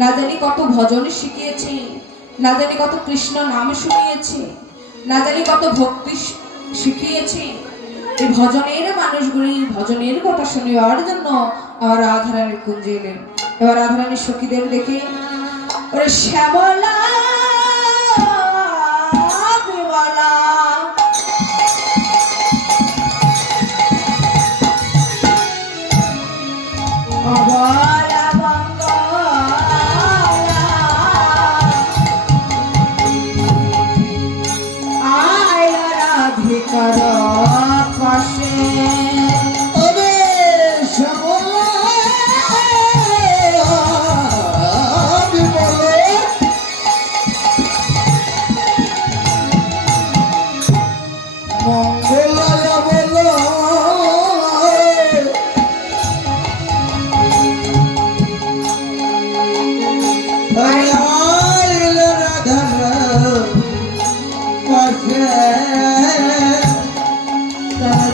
না জানি কত ভজন শিখিয়েছে, না জানি কত কৃষ্ণ নাম শুনিয়েছে, না জানি কত ভক্তি শিখিয়েছে। এই ভজনের মানুষগুলি ভজনের কথা শুনিবার জন্য আমার রাধারানীর কুঞ্জে এলেন। এবার রাধারানীর সখীদের দেখে ওরে শ্যামলা বিমলা অবলা মঙ্গলা আয়লা রাধিকার পাশে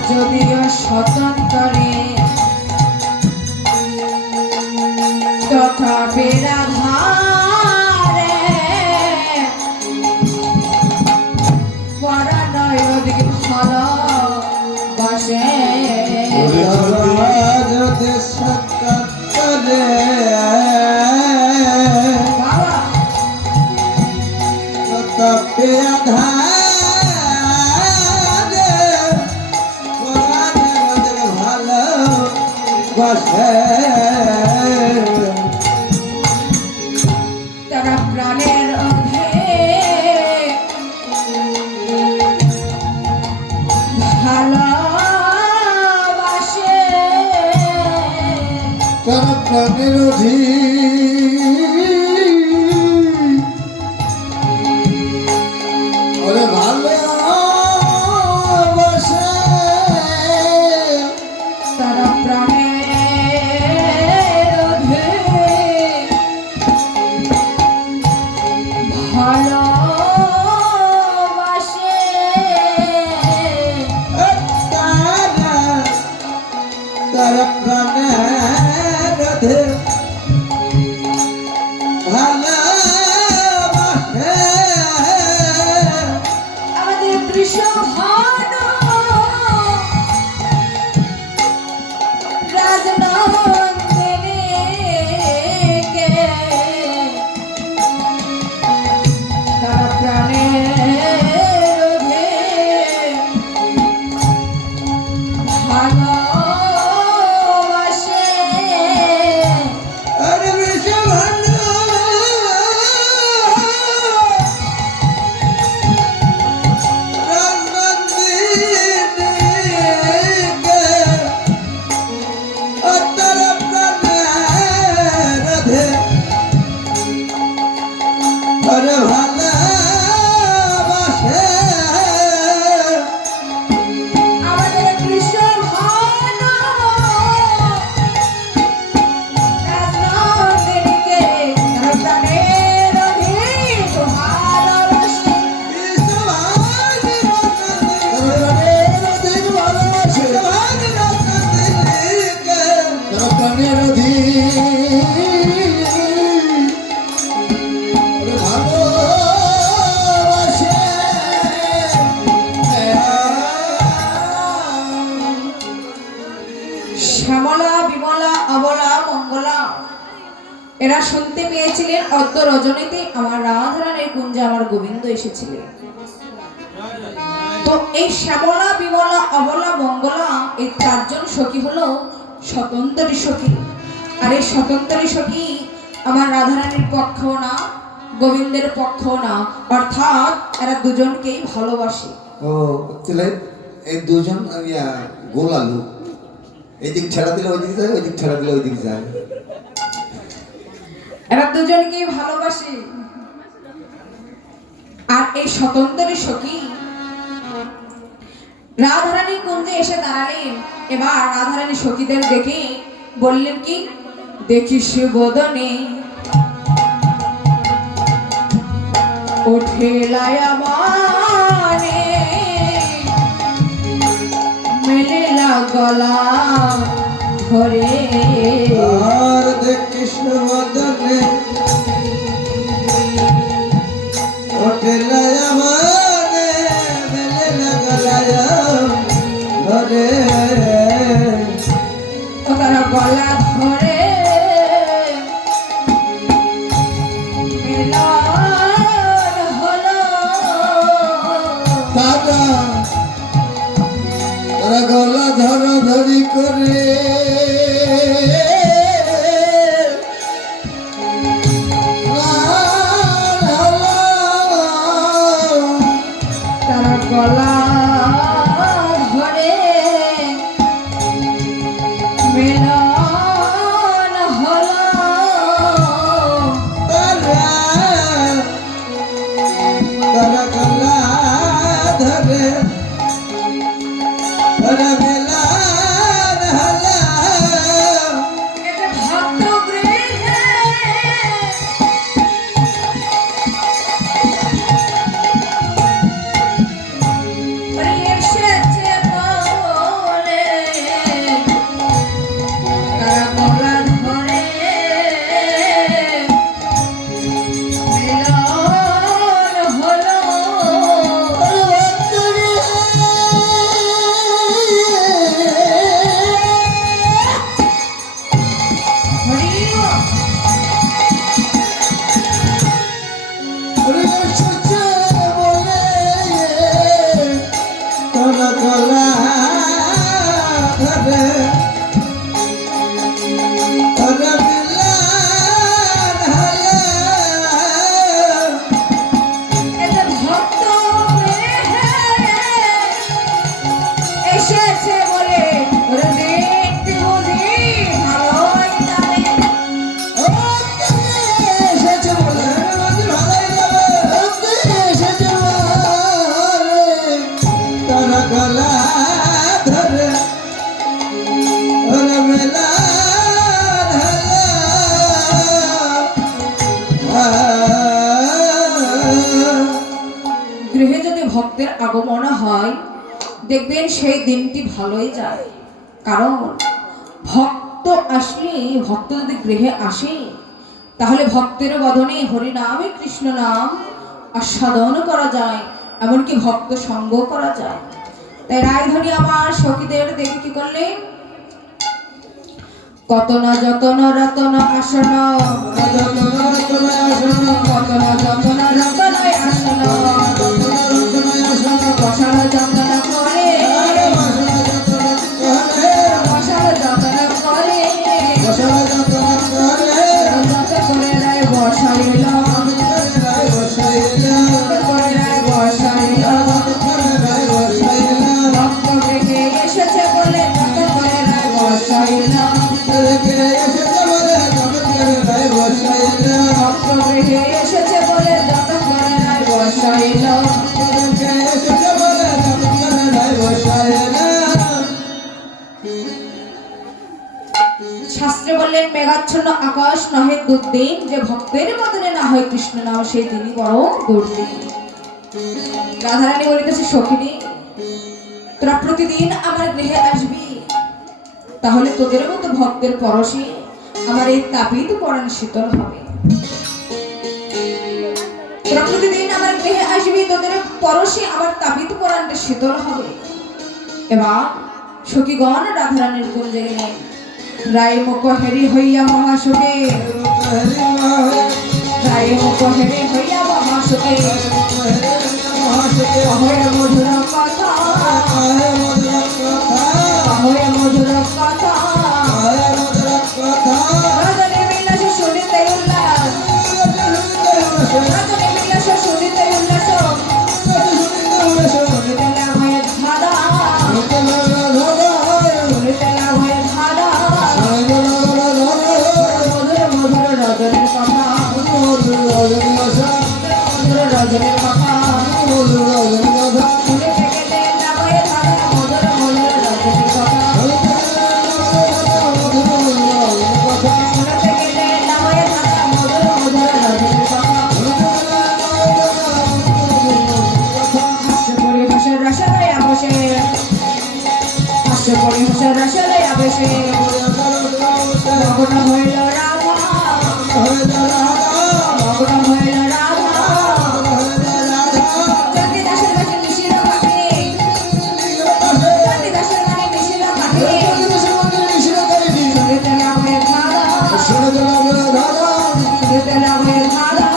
যদিও স্বতন্ত্রে তথাপি রাধারে পরানয় অধিক ভালো বাসে তথাপি তারা প্রাণের অধে ভালোবাসে, তারা প্রাণের অধি ওরে ভালোবাসে, তারা প্রাণের অধে ভালোবাসে। তারা প্রাণের অধি ভালোবাসে। আমাদের বৃষভানু রাজনন্দিনীকে তারা প্রাণের অধে ভালোবাসে। আরে বৃষভানু রাজনন্দিনীকে তারা প্রাণের অধি ওরে ভালোবাসে। আমাদের বৃষভানু রাজনন্দিনীকে তারা প্রাণের অধে ভালোবাসে। শ্যামলা বিমলা অবলা মঙ্গলা এরা শুনতে পেয়েছিলেন অদ্য রজনীতে আমার রাধারানীর কুঞ্জে আমার গোবিন্দ এসেছিলেন। তো এই শ্যামলা বিমলা অবলা মঙ্গলা এই চারজন সখী হলো স্বতন্ত্রী সখী। আর এই স্বতন্ত্রী সখী আমার রাধারানীর পক্ষও না, গোবিন্দের পক্ষও না, অর্থাৎ এরা দুজনকেই ভালোবাসে। ও তাহলে এই দুজন গোল আলু, এদিক ছেড়া দিলে ওইদিকে যায়, ওইদিক ছেড়া দিলে ওইদিকে যায়। এরা দুজনকেই ভালোবাসে। আর এই স্বতন্ত্রী সখী রাধারানী কুঞ্জে এসে দাঁড়ালেন। এবার রাধারানী সখীদের দেখে বললেন কি, দেখিস বদনে ওঠে লায়ামানে মেলে গলা ধরে আর দেখ কৃষ্ণ বদনে ভক্তের আগমন হয় দেখবেন সেই দিনটি ভালোই যায়। কারণ ভক্ত আসলে, ভক্ত যদি গৃহে আসে তাহলে ভক্তের বদনে হরিনামে কৃষ্ণ নাম আস্বাদন করা যায়, এমনকি ভক্ত সঙ্গ করা যায়। তাই রায়ধনী আমার সখীদের দেখে কি করলে, কত না যতন রতন আসন, কত না যতন রতন আসন, বসাল যতন করে, বসাল যতন করে, যত করে রায় বসাইল, করে রায় বসাইল, ভক্ত গৃহে এসেছে বলে যত করে রায় বসাইল, ভক্ত গৃহে এসেছে বলে যত করে রায় বসাইল। শাস্ত্রে বললেন মেঘাচ্ছন্ন আকাশ নহে দুর্দিন, যে ভক্তের বদনে না হয় কৃষ্ণ নাম সেই দিনই বড় দুর্দিন। রাধারানী বলিতেছে, সখিনী তোরা প্রতিদিন আমার গৃহে আসবি, তাহলে তোদের মতো ভক্তের পরশে আমার এই তাপিত পরাণ শীতল হবে। তোরা প্রতিদিন আমার গৃহে আসবি, তোদের পরশে আমার তাপিত পরাণটা শীতল হবে। এবার সখীগণ রাধারানীর কুঞ্জে গেলেন। রায় মুখ হেরি হইয়া মহাসুখে, রায় মুখ হেরি হইয়া মহাসুখে, অহয় মধুর কথা, অহয় মধুর কথা, রজনী বিলাস শুনিতে উল্লাস, রজনী বিলাস শুনিতে উল্লাস, শুনিতে লাভ হয়ে ধারা, শুনিতে লাভ হয়ে ধারা, মধুর মধুর রজনীর কথা, মধুর রজনীর কথা, শুনিতে গেলে লাভ হয়ে ধারা, মধুর মধুর রজনীর কথা, শুনিতে গেলে লাভ হয়ে ধারা, মধুর মধুর রজনীর কথা। হাস্য পরিহাসের রসালয়া বসে, হাস্য পরিহাসের রসালয়া বসে, মগ্ন হইল রাধা, মগ্ন হইল রাধা, চণ্ডীদাসের বাসে মিশিল কাঠে, চণ্ডীদাসের বাণী মিশিল কাঠে, শুনিতে লাভ হয়ে ধারা, শুনিতে লাভ হয়ে ধারা,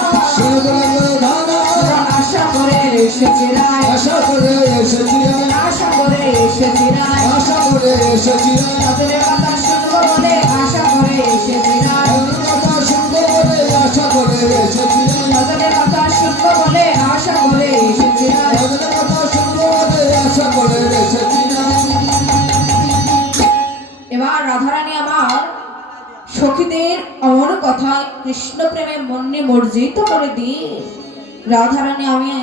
আশা করে এসেছি রায়, আশা করে এসেছি, আশা করে এসেছি রায়, আশা করে এসেছি, তাদের কথা শুনবো বলে আশা করে এসেছি রায়, কথা শুনবো বলে আশা করে এসেছি, তাদের কথা শুনবো বলে আশা করে এসেছি রায়। কথা শুনবো বলে আশা করে এসেছি। এবার রাধারানী আমার সখীদের অমর কথায় কৃষ্ণ প্রেমে মনে মর্জিত করে দিয়ে রাধারানী আমি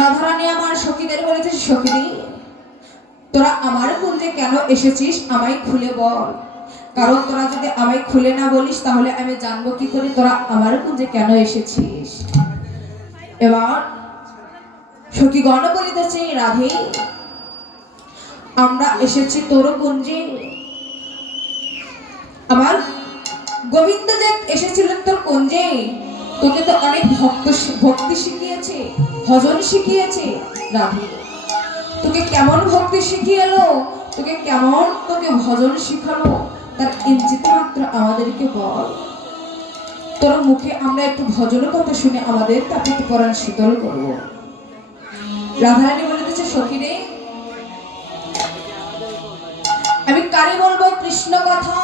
রাধারানী আমার সখীদের বলেছে, সখীদি তোরা আমার কুঞ্জে কেন এসেছিস আমায় খুলে বল, কারণ তোরা যদি আমায় খুলে না বলিস তাহলে আমি জানবো কি করে তোরা আমার কুঞ্জে কেন এসেছিস। এবার সখীগণ বলিতেছে, রাধে আমরা এসেছি তোর কুঞ্জে, আমার গোবিন্দ যে এসেছিলেন তোর কুঞ্জে, তোকে তো অনেক ভক্তি শিখিয়েছে, ভজন শিখিয়েছে। রাধে তোকে কেমন ভক্তি শিখিয়ে এলো, তোকে ভজন শিখালো, তার ইঞ্চিত মাত্র আমাদেরকে বল। তোর মুখে আমরা একটু ভজনের কথা শুনে আমাদের তাপিত পরাণ শীতল করবো। রাধারানী বলিতেছে, সখী রে আমি কারে বলবো কৃষ্ণ কথা,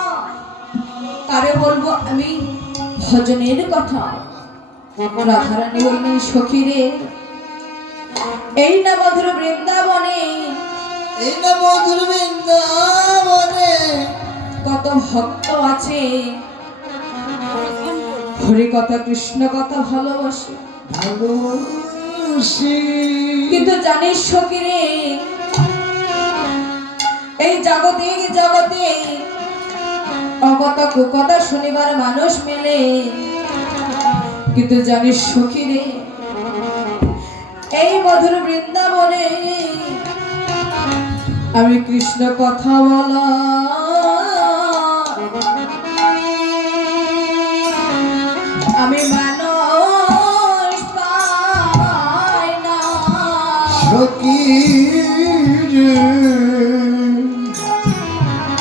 কারে বলবো আমি ভজনের কথা। রাধারানী বললেন, সখী রে এই না মধুর বৃন্দাবনে, এই না মধুর বৃন্দাবনে কত ভক্ত আছে হরি কথা কৃষ্ণ কথা ভালোবাসে, ভালোবাসি, কিন্তু জানিস সখী রে এই জাগতিক জগতে অগত কুকথা শুনিবার মানুষ মেলে, কিন্তু জানিস সখী রে, এই মধুর বৃন্দাবনে আমি কৃষ্ণ কথা বলা আমি মানুষ পাই না। সখী রে